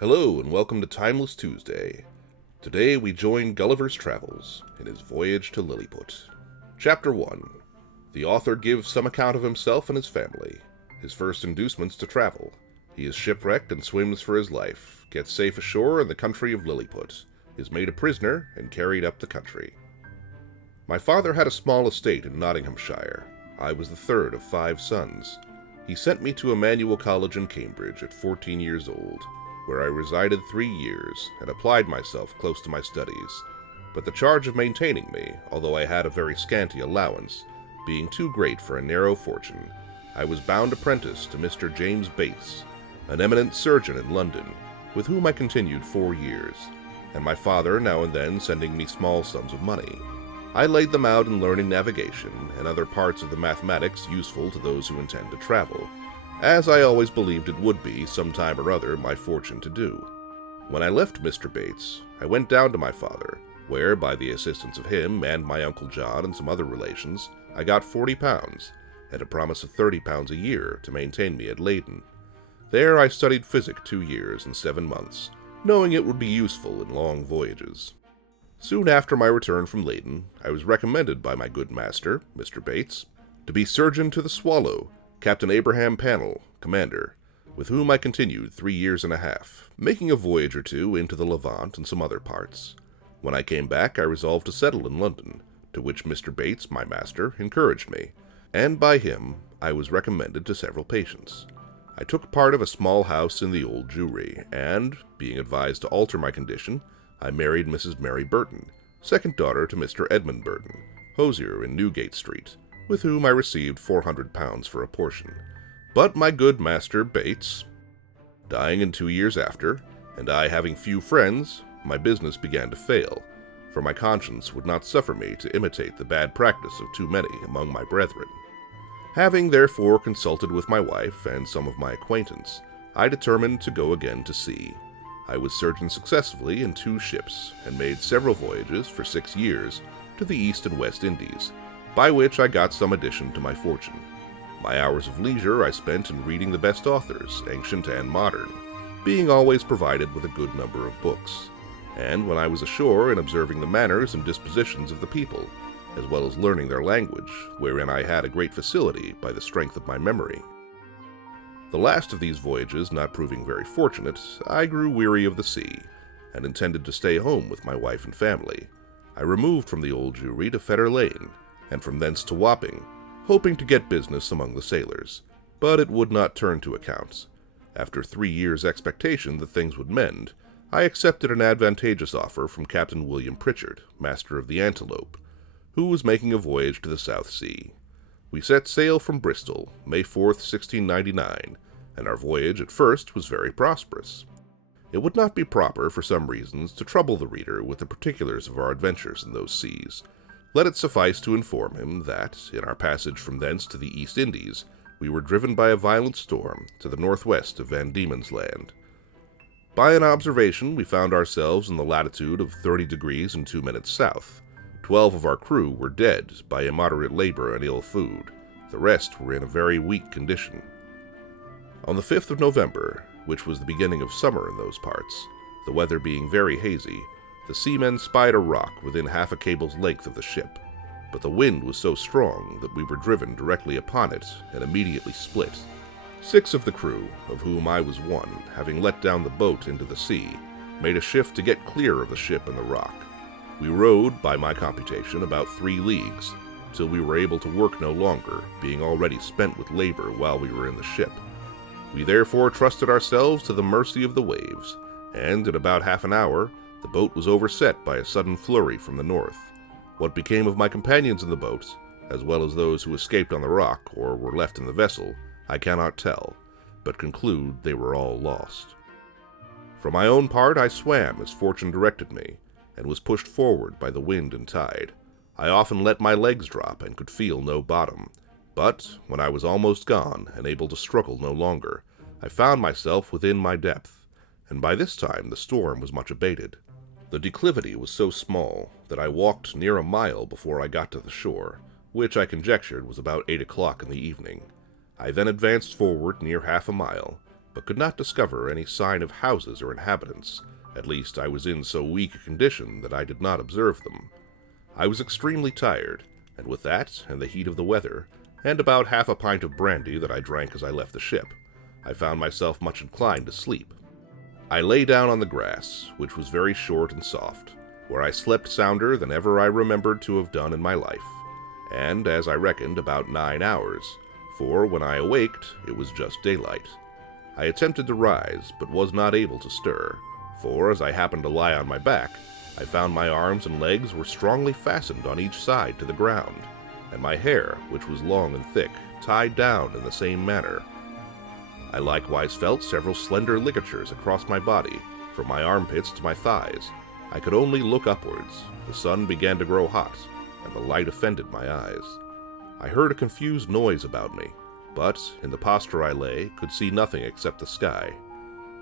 Hello and welcome to Timeless Tuesday. Today we join Gulliver's travels in his voyage to Lilliput. Chapter 1. The author gives some account of himself and his family, his first inducements to travel. He is shipwrecked and swims for his life, gets safe ashore in the country of Lilliput, is made a prisoner and carried up the country. My father had a small estate in Nottinghamshire. I was the third of 5 sons. He sent me to Emmanuel College in Cambridge at 14 years old, where I resided 3 years and applied myself close to my studies, but the charge of maintaining me, although I had a very scanty allowance, being too great for a narrow fortune, I was bound apprentice to Mr. James Bates, an eminent surgeon in London, with whom I continued 4 years, and my father now and then sending me small sums of money. I laid them out in learning navigation and other parts of the mathematics useful to those who intend to travel, as I always believed it would be, some time or other, my fortune to do. When I left Mr. Bates, I went down to my father, where, by the assistance of him and my Uncle John and some other relations, I got £40, and a promise of £30 a year to maintain me at Leyden. There I studied physic 2 years and 7 months, knowing it would be useful in long voyages. Soon after my return from Leyden, I was recommended by my good master, Mr. Bates, to be surgeon to the Swallow, Captain Abraham Pannell, commander, with whom I continued 3 years and a half, making a voyage or two into the Levant and some other parts. When I came back, I resolved to settle in London, to which Mr. Bates, my master, encouraged me, and by him I was recommended to several patients. I took part of a small house in the Old Jewry, and, being advised to alter my condition, I married Mrs. Mary Burton, second daughter to Mr. Edmund Burton, hosier in Newgate Street, with whom I received £400 for a portion. But my good master Bates dying in 2 years after, and I having few friends, my business began to fail, for my conscience would not suffer me to imitate the bad practice of too many among my brethren. Having therefore consulted with my wife and some of my acquaintance, I determined to go again to sea. I was surgeon successively in 2 ships, and made several voyages for 6 years to the East and West Indies, by which I got some addition to my fortune. My hours of leisure I spent in reading the best authors, ancient and modern, being always provided with a good number of books, and when I was ashore in observing the manners and dispositions of the people, as well as learning their language, wherein I had a great facility by the strength of my memory. The last of these voyages not proving very fortunate, I grew weary of the sea, and intended to stay home with my wife and family. I removed from the Old Jewry to Fetter Lane, and from thence to Wapping, hoping to get business among the sailors, but it would not turn to account. After 3 years' expectation that things would mend, I accepted an advantageous offer from Captain William Pritchard, master of the Antelope, who was making a voyage to the South Sea. We set sail from Bristol, May 4th, 1699, and our voyage at first was very prosperous. It would not be proper, for some reasons, to trouble the reader with the particulars of our adventures in those seas. Let it suffice to inform him that, in our passage from thence to the East Indies, we were driven by a violent storm to the northwest of Van Diemen's Land. By an observation, we found ourselves in the latitude of 30 degrees and 2 minutes south. 12 of our crew were dead by immoderate labor and ill food. The rest were in a very weak condition. On the 5th of November, which was the beginning of summer in those parts, the weather being very hazy, the seamen spied a rock within half a cable's length of the ship, but the wind was so strong that we were driven directly upon it and immediately split. 6 of the crew, of whom I was one, having let down the boat into the sea, made a shift to get clear of the ship and the rock. We rowed, by my computation, about 3 leagues, till we were able to work no longer, being already spent with labor while we were in the ship. We therefore trusted ourselves to the mercy of the waves, and in about half an hour the boat was overset by a sudden flurry from the north. What became of my companions in the boat, as well as those who escaped on the rock or were left in the vessel, I cannot tell, but conclude they were all lost. For my own part, I swam as fortune directed me, and was pushed forward by the wind and tide. I often let my legs drop and could feel no bottom, but when I was almost gone and able to struggle no longer, I found myself within my depth, and by this time the storm was much abated. The declivity was so small that I walked near a mile before I got to the shore, which I conjectured was about 8 o'clock in the evening. I then advanced forward near half a mile, but could not discover any sign of houses or inhabitants. At least I was in so weak a condition that I did not observe them. I was extremely tired, and with that, and the heat of the weather, and about half a pint of brandy that I drank as I left the ship, I found myself much inclined to sleep. I lay down on the grass, which was very short and soft, where I slept sounder than ever I remembered to have done in my life, and, as I reckoned, about 9 hours, for when I awaked, it was just daylight. I attempted to rise, but was not able to stir, for as I happened to lie on my back, I found my arms and legs were strongly fastened on each side to the ground, and my hair, which was long and thick, tied down in the same manner. I likewise felt several slender ligatures across my body, from my armpits to my thighs. I could only look upwards. The sun began to grow hot, and the light offended my eyes. I heard a confused noise about me, but, in the posture I lay, could see nothing except the sky.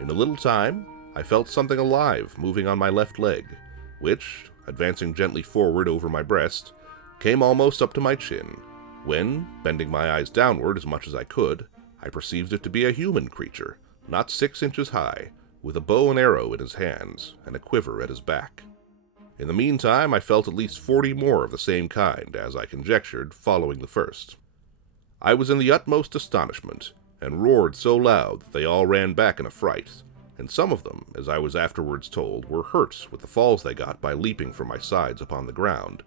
In a little time, I felt something alive moving on my left leg, which, advancing gently forward over my breast, came almost up to my chin, when, bending my eyes downward as much as I could, I perceived it to be a human creature, not 6 inches high, with a bow and arrow in his hands, and a quiver at his back. In the meantime, I felt at least 40 more of the same kind, as I conjectured, following the first. I was in the utmost astonishment, and roared so loud that they all ran back in a fright, and some of them, as I was afterwards told, were hurt with the falls they got by leaping from my sides upon the ground.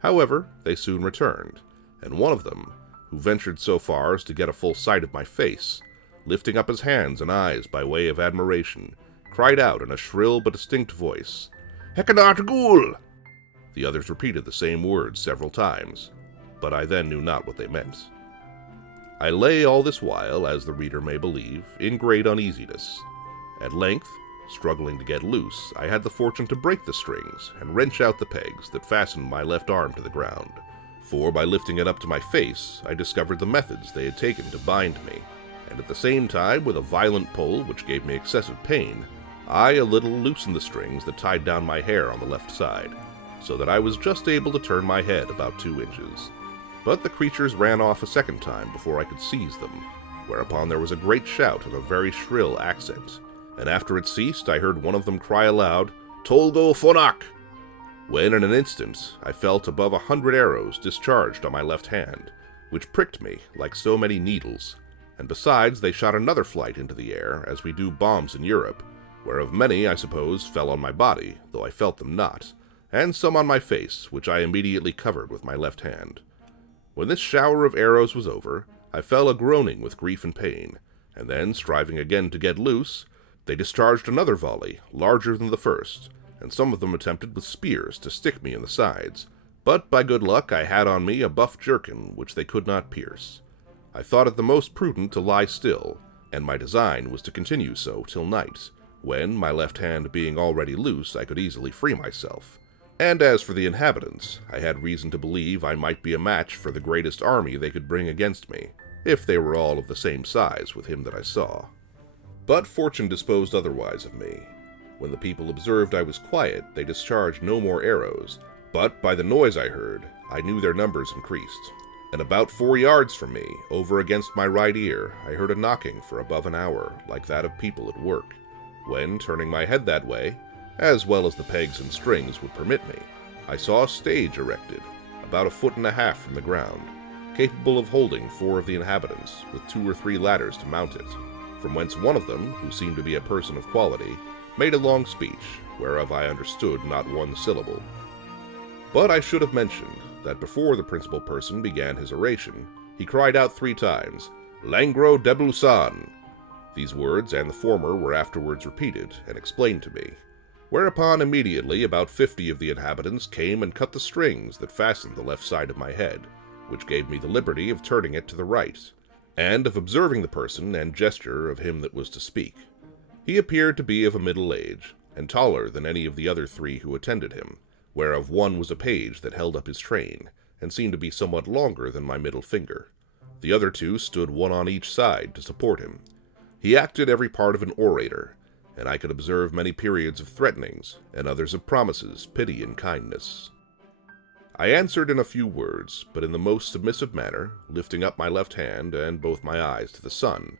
However, they soon returned, and one of them, who ventured so far as to get a full sight of my face, lifting up his hands and eyes by way of admiration, cried out in a shrill but distinct voice, "Hekinat Ghoul!" The others repeated the same words several times, but I then knew not what they meant. I lay all this while, as the reader may believe, in great uneasiness. At length, struggling to get loose, I had the fortune to break the strings and wrench out the pegs that fastened my left arm to the ground, for by lifting it up to my face, I discovered the methods they had taken to bind me, and at the same time, with a violent pull which gave me excessive pain, I a little loosened the strings that tied down my hair on the left side, so that I was just able to turn my head about 2 inches. But the creatures ran off a second time before I could seize them, whereupon there was a great shout in a very shrill accent, and after it ceased I heard one of them cry aloud, "Tolgo Fonak!" when in an instant I felt above 100 arrows discharged on my left hand, which pricked me like so many needles, and besides they shot another flight into the air, as we do bombs in Europe, whereof many, I suppose, fell on my body, though I felt them not, and some on my face, which I immediately covered with my left hand. When this shower of arrows was over, I fell a-groaning with grief and pain, and then, striving again to get loose, they discharged another volley, larger than the first, and some of them attempted with spears to stick me in the sides, but by good luck I had on me a buff jerkin which they could not pierce. I thought it the most prudent to lie still, and my design was to continue so till night, when, my left hand being already loose, I could easily free myself. And as for the inhabitants, I had reason to believe I might be a match for the greatest army they could bring against me, if they were all of the same size with him that I saw. But fortune disposed otherwise of me. When the people observed I was quiet, they discharged no more arrows, but by the noise I heard, I knew their numbers increased. And about 4 yards from me, over against my right ear, I heard a knocking for above an hour, like that of people at work, when, turning my head that way, as well as the pegs and strings would permit me, I saw a stage erected, about 1.5 feet from the ground, capable of holding 4 of the inhabitants, with 2 or 3 ladders to mount it, from whence one of them, who seemed to be a person of quality, made a long speech, whereof I understood not 1 syllable. But I should have mentioned that before the principal person began his oration, he cried out 3 times, "Langro Deblusan!" These words and the former were afterwards repeated and explained to me, whereupon immediately about 50 of the inhabitants came and cut the strings that fastened the left side of my head, which gave me the liberty of turning it to the right, and of observing the person and gesture of him that was to speak. He appeared to be of a middle age, and taller than any of the other 3 who attended him, whereof one was a page that held up his train, and seemed to be somewhat longer than my middle finger. The other 2 stood one on each side to support him. He acted every part of an orator, and I could observe many periods of threatenings, and others of promises, pity, and kindness. I answered in a few words, but in the most submissive manner, lifting up my left hand and both my eyes to the sun,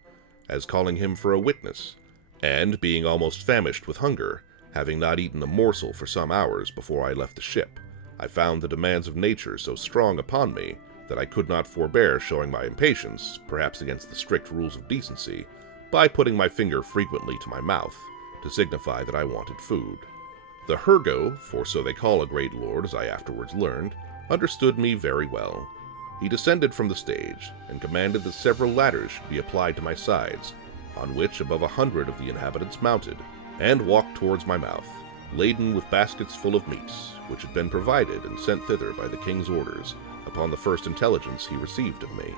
as calling him for a witness, and being almost famished with hunger, having not eaten a morsel for some hours before I left the ship, I found the demands of nature so strong upon me that I could not forbear showing my impatience, perhaps against the strict rules of decency, by putting my finger frequently to my mouth, to signify that I wanted food. The Hergo, for so they call a great lord as I afterwards learned, understood me very well. He descended from the stage, and commanded that several ladders should be applied to my sides, on which above 100 of the inhabitants mounted, and walked towards my mouth, laden with baskets full of meats, which had been provided and sent thither by the king's orders, upon the first intelligence he received of me.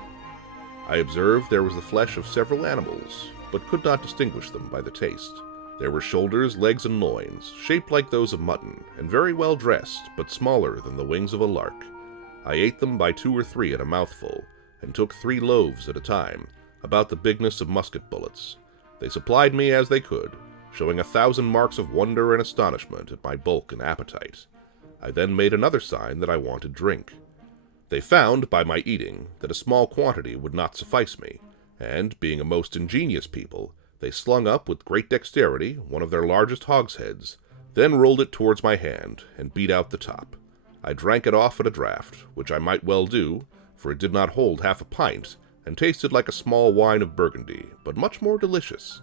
I observed there was the flesh of several animals, but could not distinguish them by the taste. There were shoulders, legs, and loins, shaped like those of mutton, and very well dressed, but smaller than the wings of a lark. I ate them by 2 or 3 at a mouthful, and took 3 loaves at a time, about the bigness of musket bullets. They supplied me as they could, showing 1,000 marks of wonder and astonishment at my bulk and appetite. I then made another sign that I wanted drink. They found, by my eating, that a small quantity would not suffice me, and, being a most ingenious people, they slung up with great dexterity one of their largest hogsheads, then rolled it towards my hand, and beat out the top. I drank it off at a draught, which I might well do, for it did not hold half a pint, and tasted like a small wine of Burgundy, but much more delicious.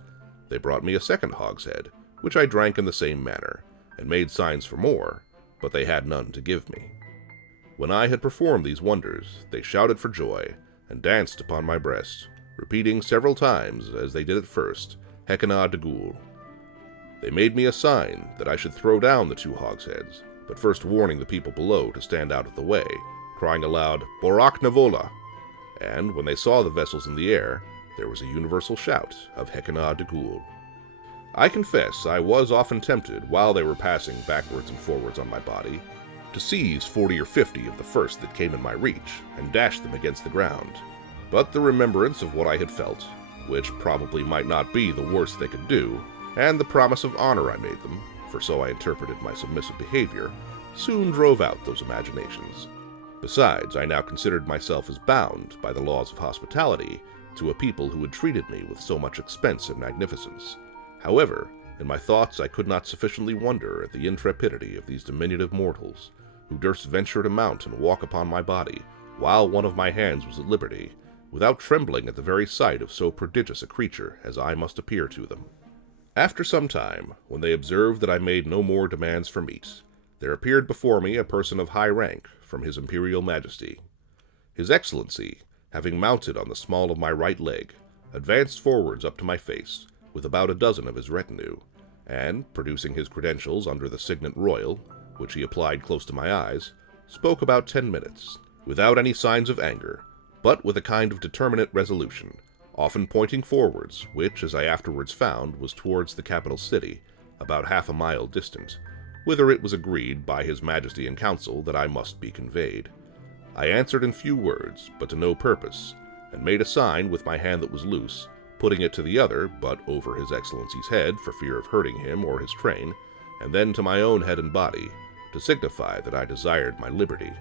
They brought me a second hogshead, which I drank in the same manner, and made signs for more, but they had none to give me. When I had performed these wonders, they shouted for joy, and danced upon my breast, repeating several times, as they did at first, Hecana de Gul. They made me a sign that I should throw down the 2 hogsheads, but first warning the people below to stand out of the way, crying aloud, Borak Navola! And when they saw the vessels in the air, there was a universal shout of Hecana de Gul. I confess I was often tempted, while they were passing backwards and forwards on my body, to seize 40 or 50 of the first that came in my reach, and dash them against the ground. But the remembrance of what I had felt, which probably might not be the worst they could do, and the promise of honor I made them, for so I interpreted my submissive behavior, soon drove out those imaginations. Besides, I now considered myself as bound, by the laws of hospitality, to a people who had treated me with so much expense and magnificence. However, in my thoughts I could not sufficiently wonder at the intrepidity of these diminutive mortals, who durst venture to mount and walk upon my body, while one of my hands was at liberty, without trembling at the very sight of so prodigious a creature as I must appear to them. After some time, when they observed that I made no more demands for meat, there appeared before me a person of high rank from his imperial majesty. His excellency, having mounted on the small of my right leg, advanced forwards up to my face, with about a dozen of his retinue, and, producing his credentials under the signet royal, which he applied close to my eyes, spoke about 10 minutes, without any signs of anger, but with a kind of determinate resolution, often pointing forwards, which, as I afterwards found, was towards the capital city, about half a mile distant, whither it was agreed by his majesty and council that I must be conveyed. I answered in few words, but to no purpose, and made a sign with my hand that was loose, putting it to the other, but over his excellency's head, for fear of hurting him or his train, and then to my own head and body, to signify that I desired my liberty.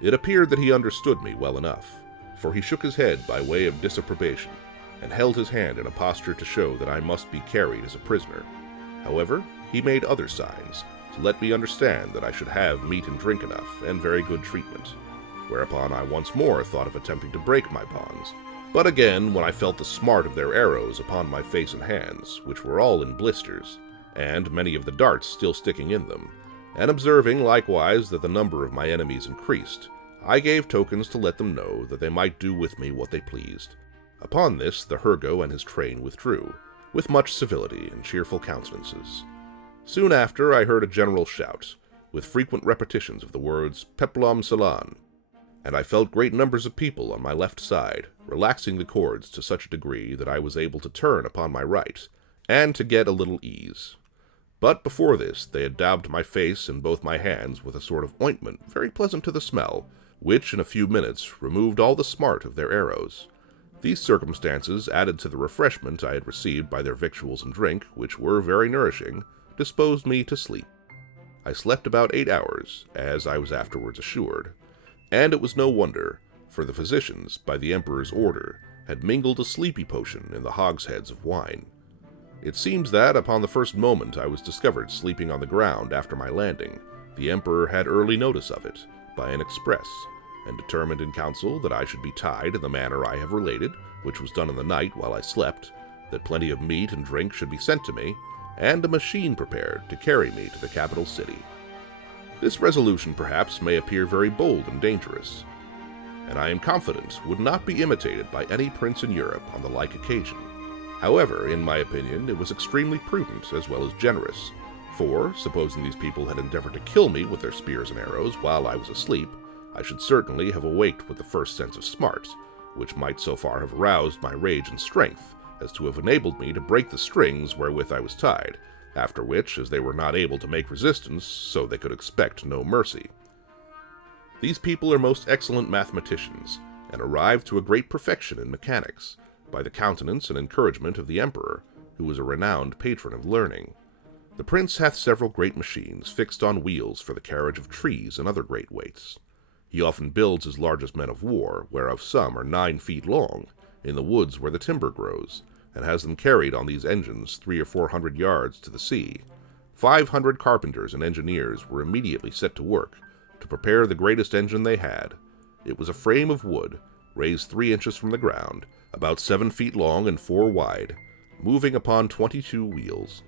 It appeared that he understood me well enough, for he shook his head by way of disapprobation, and held his hand in a posture to show that I must be carried as a prisoner. However, he made other signs, to let me understand that I should have meat and drink enough, and very good treatment, whereupon I once more thought of attempting to break my bonds, but again when I felt the smart of their arrows upon my face and hands, which were all in blisters, and many of the darts still sticking in them, and observing likewise that the number of my enemies increased, I gave tokens to let them know that they might do with me what they pleased. Upon this the Hergo and his train withdrew, with much civility and cheerful countenances. Soon after I heard a general shout, with frequent repetitions of the words Peplum Salan, and I felt great numbers of people on my left side, relaxing the cords to such a degree that I was able to turn upon my right, and to get a little ease. But before this they had daubed my face and both my hands with a sort of ointment very pleasant to the smell, which in a few minutes removed all the smart of their arrows. These circumstances, added to the refreshment I had received by their victuals and drink, which were very nourishing, disposed me to sleep. I slept about 8 hours, as I was afterwards assured, and it was no wonder, for the physicians, by the emperor's order, had mingled a sleepy potion in the hogsheads of wine. It seems that, upon the first moment I was discovered sleeping on the ground after my landing, the Emperor had early notice of it, by an express, and determined in council that I should be tied in the manner I have related, which was done in the night while I slept, that plenty of meat and drink should be sent to me, and a machine prepared to carry me to the capital city. This resolution perhaps may appear very bold and dangerous, and I am confident would not be imitated by any prince in Europe on the like occasion. However, in my opinion, it was extremely prudent as well as generous, for, supposing these people had endeavored to kill me with their spears and arrows while I was asleep, I should certainly have awaked with the first sense of smart, which might so far have aroused my rage and strength as to have enabled me to break the strings wherewith I was tied, after which, as they were not able to make resistance, so they could expect no mercy. These people are most excellent mathematicians, and arrived to a great perfection in mechanics, by the countenance and encouragement of the Emperor, who was a renowned patron of learning. The prince hath several great machines fixed on wheels for the carriage of trees and other great weights. He often builds his largest men of war, whereof some are 9 feet long, in the woods where the timber grows, and has them carried on these engines 300 or 400 yards to the sea. 500 carpenters and engineers were immediately set to work to prepare the greatest engine they had. It was a frame of wood, raised 3 inches from the ground, about 7 feet long and 4 wide, moving upon 22 wheels.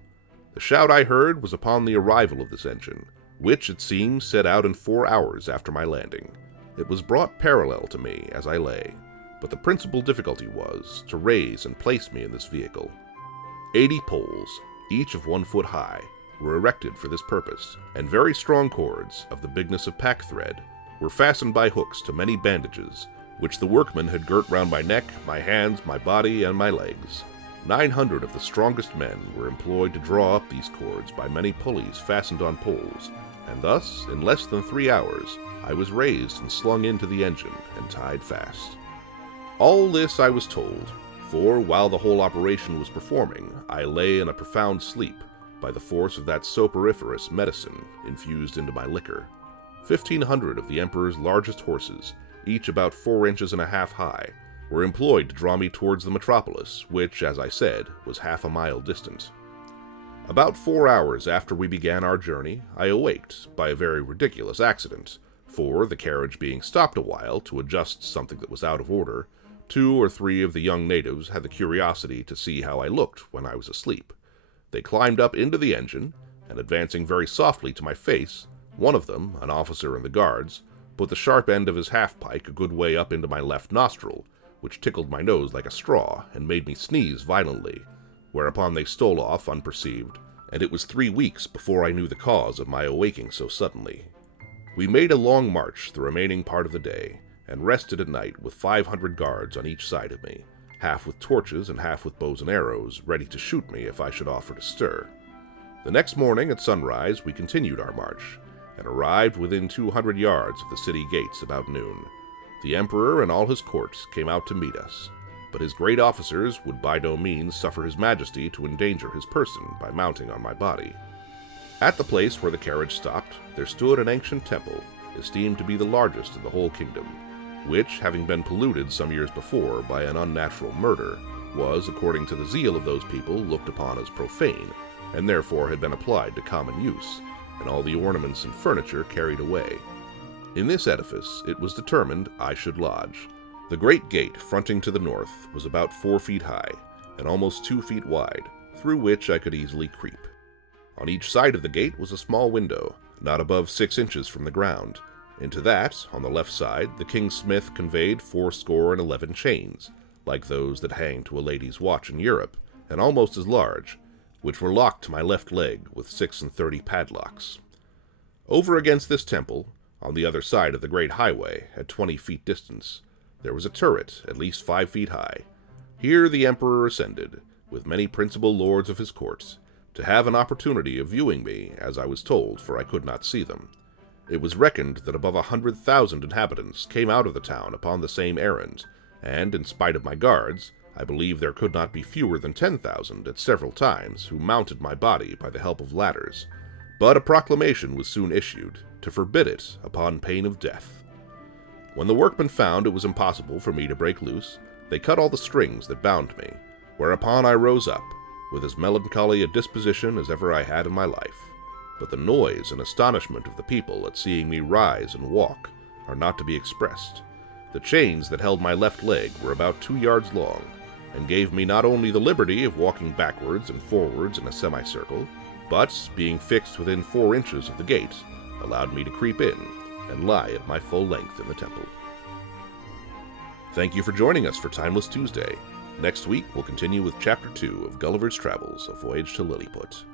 The shout I heard was upon the arrival of this engine, which, it seems, set out in 4 hours after my landing. It was brought parallel to me as I lay, but the principal difficulty was to raise and place me in this vehicle. 80 poles, each of 1 foot high, were erected for this purpose, and very strong cords, of the bigness of pack thread, were fastened by hooks to many bandages, which the workmen had girt round my neck, my hands, my body, and my legs. 900 of the strongest men were employed to draw up these cords by many pulleys fastened on poles, and thus, in less than 3 hours, I was raised and slung into the engine and tied fast. All this I was told, for while the whole operation was performing, I lay in a profound sleep, by the force of that soporiferous medicine infused into my liquor. 1,500 of the Emperor's largest horses, each about 4 inches and a half high, were employed to draw me towards the metropolis, which, as I said, was half a mile distant. About 4 hours after we began our journey, I awaked by a very ridiculous accident, for, the carriage being stopped a while to adjust something that was out of order, 2 or 3 of the young natives had the curiosity to see how I looked when I was asleep. They climbed up into the engine, and advancing very softly to my face, one of them, an officer in the guards, put the sharp end of his half-pike a good way up into my left nostril, which tickled my nose like a straw, and made me sneeze violently, whereupon they stole off unperceived, and it was 3 weeks before I knew the cause of my awaking so suddenly. We made a long march the remaining part of the day, and rested at night with 500 guards on each side of me, half with torches and half with bows and arrows, ready to shoot me if I should offer to stir. The next morning at sunrise we continued our march, and arrived within 200 yards of the city gates about noon. The Emperor and all his court came out to meet us, but his great officers would by no means suffer his majesty to endanger his person by mounting on my body. At the place where the carriage stopped, there stood an ancient temple, esteemed to be the largest in the whole kingdom, which, having been polluted some years before by an unnatural murder, was, according to the zeal of those people, looked upon as profane, and therefore had been applied to common use, and all the ornaments and furniture carried away. In this edifice it was determined I should lodge. The great gate fronting to the north was about 4 feet high, and almost 2 feet wide, through which I could easily creep. On each side of the gate was a small window, not above 6 inches from the ground. Into that, on the left side, the king's smith conveyed 411 chains, like those that hang to a lady's watch in Europe, and almost as large, which were locked to my left leg with 36 padlocks. Over against this temple, on the other side of the great highway, at 20 feet distance, there was a turret at least 5 feet high. Here the Emperor ascended, with many principal lords of his court, to have an opportunity of viewing me, as I was told, for I could not see them. It was reckoned that above 100,000 inhabitants came out of the town upon the same errand, and, in spite of my guards, I believe there could not be fewer than 10,000 at several times who mounted my body by the help of ladders. But a proclamation was soon issued to forbid it upon pain of death. When the workmen found it was impossible for me to break loose, they cut all the strings that bound me, whereupon I rose up, with as melancholy a disposition as ever I had in my life. But the noise and astonishment of the people at seeing me rise and walk are not to be expressed. The chains that held my left leg were about 2 yards long, and gave me not only the liberty of walking backwards and forwards in a semicircle, but, being fixed within 4 inches of the gate, allowed me to creep in and lie at my full length in the temple. Thank you for joining us for Timeless Tuesday. Next week, we'll continue with Chapter 2 of Gulliver's Travels, A Voyage to Lilliput.